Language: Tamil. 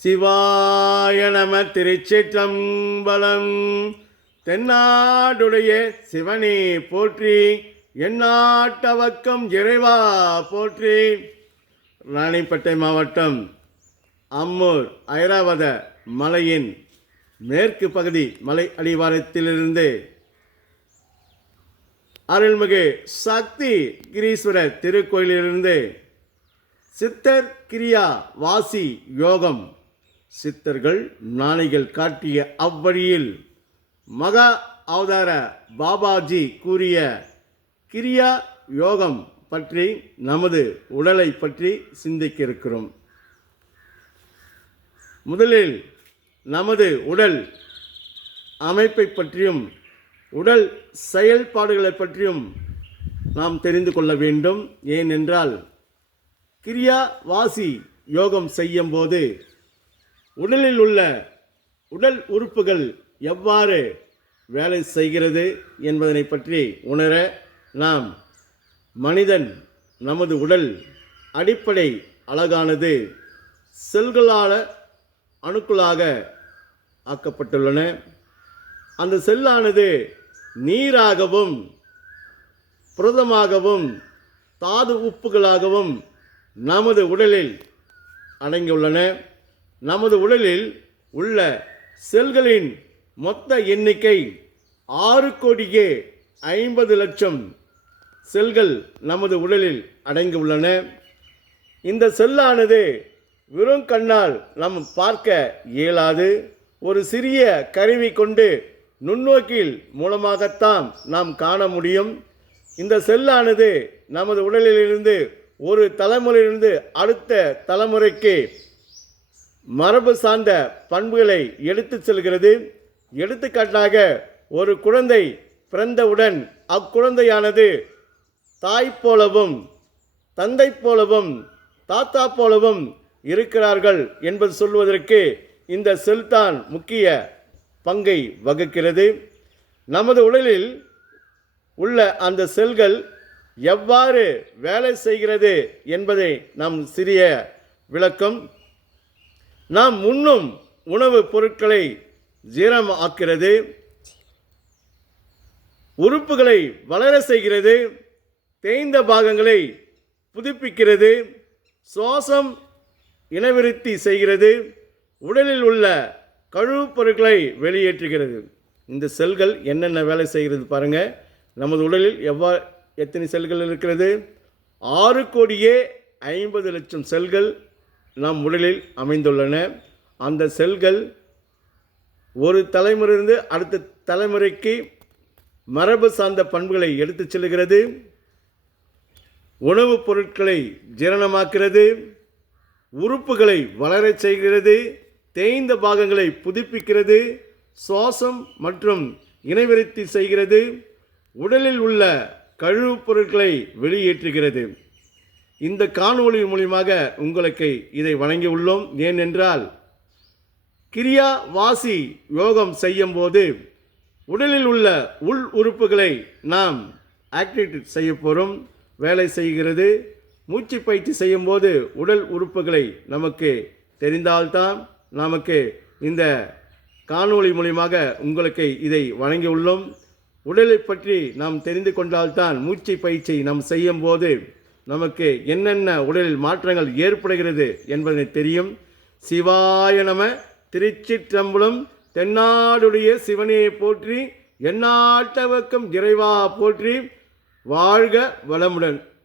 சிவாய நம. திருச்சிற்றம்பலம். தென்னாடுடைய சிவனே போற்றி, எந்நாட்டவர்க்கும் இறைவா போற்றி. ராணிப்பேட்டை மாவட்டம் அம்மூர் ஐராவத மலையின் மேற்கு பகுதி மலை அடிவாரத்திலிருந்து அருள்மிகு சக்தி கிரீஸ்வரர் திருக்கோயிலிருந்து சித்தர் கிரியா வாசி யோகம், சித்தர்கள் ஞானிகள் காட்டிய அவ்வழியில் மகா அவதார பாபாஜி கூறிய கிரியா யோகம் பற்றி, நமது உடலை பற்றி சிந்திக்க இருக்கிறோம். முதலில் நமது உடல் அமைப்பை பற்றியும் உடல் செயல்பாடுகளை பற்றியும் நாம் தெரிந்து கொள்ள வேண்டும். ஏனென்றால் கிரியா வாசி யோகம் செய்யும் போது உடலில் உள்ள உடல் உறுப்புகள் எவ்வாறு வேலை செய்கிறது என்பதனை பற்றி உணர நாம் நமது உடல் அடிப்படை அழகானது செல்களால் அணுக்களாக ஆக்கப்பட்டுள்ளன. அந்த செல்லானது நீராகவும் புரதமாகவும் தாது உப்புகளாகவும் நமது உடலில் அடங்கியுள்ளன. நமது உடலில் உள்ள செல்களின் மொத்த எண்ணிக்கை 6,50,00,000 செல்கள் நமது உடலில் அடங்கியுள்ளன. இந்த செல்லானது வெறும் கண்ணால் நாம் பார்க்க இயலாது. ஒரு சிறிய கருவி கொண்டு நுண்ணோக்கில் மூலமாகத்தான் நாம் காண முடியும். இந்த செல்லானது நமது உடலிலிருந்து ஒரு தலைமுறையிலிருந்து அடுத்த தலைமுறைக்கு மரபு சார்ந்த பண்புகளை எடுத்து செல்கிறது. எடுத்துக்காட்டாக, ஒரு குழந்தை பிறந்தவுடன் அக்குழந்தையானது தாய் போலவும் தந்தை போலவும் தாத்தா போலவும் இருக்கிறார்கள் என்பது சொல்வதற்கு இந்த செல் தான் முக்கிய பங்கை வகிக்கிறது. நமது உடலில் உள்ள அந்த செல்கள் எவ்வாறு வேலை செய்கிறது என்பதை நாம் சிறிய விளக்கம். நாம் உண்ணும் உணவுப் பொருட்களை ஜீரணமாக்கிறது, உறுப்புகளை வளர செய்கிறது, தேய்ந்த பாகங்களை புதுப்பிக்கிறது, சுவாசம் இனவிருத்தி செய்கிறது, உடலில் உள்ள கழிவுப் பொருட்களை வெளியேற்றுகிறது. இந்த செல்கள் என்னென்ன வேலை செய்கிறது பாருங்கள். நமது உடலில் எத்தனை செல்கள் இருக்கிறது? 6,50,00,000 செல்கள் நம் உடலில் அமைந்துள்ளன. அந்த செல்கள் ஒரு தலைமுறையிலிருந்து அடுத்த தலைமுறைக்கு மரபு சார்ந்த பண்புகளை எடுத்துச் செல்கிறது, உணவுப் பொருட்களை ஜீரணமாக்கிறது, உறுப்புகளை வளரச் செய்கிறது, தேய்ந்த பாகங்களை புதுப்பிக்கிறது, சுவாசம் மற்றும் இனவிருத்தி செய்கிறது, உடலில் உள்ள கழிவுப் பொருட்களை வெளியேற்றுகிறது. இந்த காணொளி மூலியமாக உங்களுக்கு இதை வழங்கியுள்ளோம். ஏனென்றால் கிரியா வாசி யோகம் செய்யும் போது உடலில் உள்ள உள் உறுப்புகளை நாம் ஆக்டிவேட் செய்ய போகிறோம், வேலை செய்கிறது. மூச்சு பயிற்சி செய்யும் போது உடல் உறுப்புகளை நமக்கு தெரிந்தால்தான் நமக்கு இந்த காணொளி மூலியமாக உங்களுக்கு இதை வழங்கியுள்ளோம். உடலை பற்றி நாம் தெரிந்து கொண்டால்தான் மூச்சு பயிற்சி நாம் செய்யும் போது நமக்கு என்னென்ன உடலில் மாற்றங்கள் ஏற்படுகிறது என்பதை தெரியும். சிவாய நம. திருச்சிற்றம்பலம். தென்னாடுடைய சிவனையை போற்றி, எந்நாட்டவர்க்கும் இறைவா போற்றி. வாழ்க வளமுடன்.